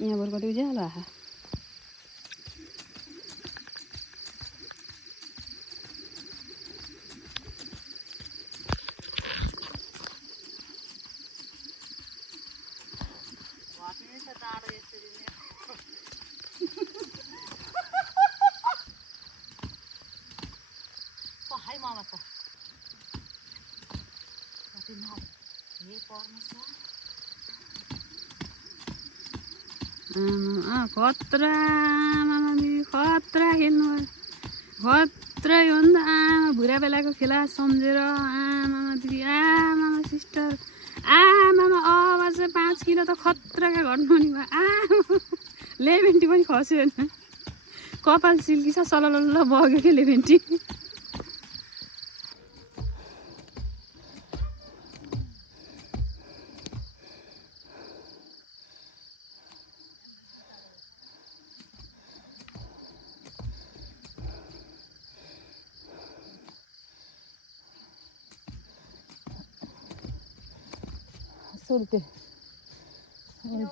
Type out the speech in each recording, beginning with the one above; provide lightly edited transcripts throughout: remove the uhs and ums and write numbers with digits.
यहाँबाट कति उज्यालो आहा खतरा मामा खतरा खेल्नु खतरा हो नि त आमा भुरा बेलाको खेला सम्झेर आमामा दिदी आमामा सिस्टर आमामा अब चाहिँ 5 किलो त खतराका घट्नु नि भयो आमा लेभेन्टी पनि खस्यो होइन कपाल सिल्की छ सललल्ल बग्यो कि लेभेन्टी Sulte. हामी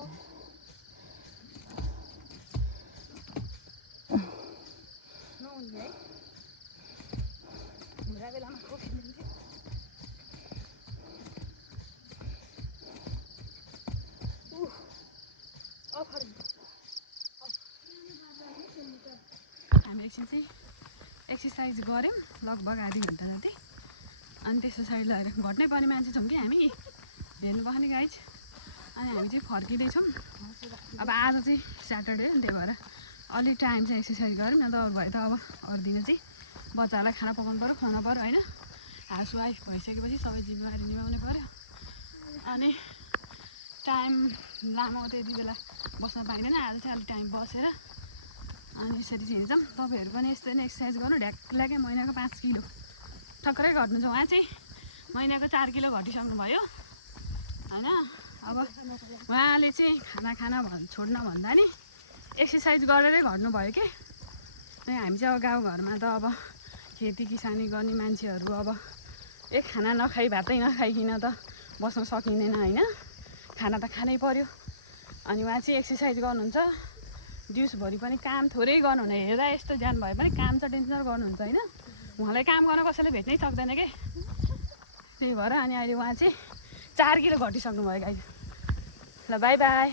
एकछिन चाहिँ एक्सर्साइज गऱ्यौँ लगभग आधी घन्टा जति अनि त्यस पछाडि लगेर घट्नै पर्ने मान्छे छौँ कि हामी हेर्नुभयो नि गाइज अनि हामी चाहिँ फर्किँदैछौँ अब आज चाहिँ स्याटरडे हो नि त्यही भएर अलि टाइम चाहिँ एक्सर्साइज गऱ्यौँ न त भए त अब अरू दिन चाहिँ बच्चाहरूलाई खाना पकाउनु पऱ्यो खुवाउनु पऱ्यो होइन हाउसवाइफ भइसकेपछि सबै जिम्मेवारी निभाउनु पऱ्यो अनि टाइम लामो त्यति बेला बस्न पाइँदैन आज चाहिँ अलिक टाइम बसेर अनि यसरी चाहिँ हिँड्छौँ तपाईँहरू पनि यस्तै नै एक्सर्साइज गर्नु ढ्याक्लाकै महिनाको 5 किलो ठक्करै घट्नु छ उहाँ चाहिँ महिनाको 4 किलो घटिसक्नु भयो होइन। अब उहाँले चाहिँ खाना छोड्न भन्दा नि एक्सर्साइज गरेरै घट्नु भयो कि। हामी चाहिँ अब गाउँघरमा त अब खेती किसानी गर्ने मान्छेहरू अब एक खाना नखाइ भातै नखाइकन त बस्न सकिँदैन होइन, खाना त खानै पर्यो। अनि उहाँ चाहिँ एक्सर्साइज गर्नुहुन्छ, दिउँसभरि पनि काम थोरै गर्नुहुन्न, हेर्दा यस्तो ज्यान भए पनि काम चाहिँ डेन्जर गर्नुहुन्छ होइन। उहाँलाई काम गर्न कसैले भेट्नै सक्दैन के, त्यही भएर। अनि अहिले उहाँ चाहिँ 4 किलो घटिसक्नु भयो गाइज। ल बाई बाई।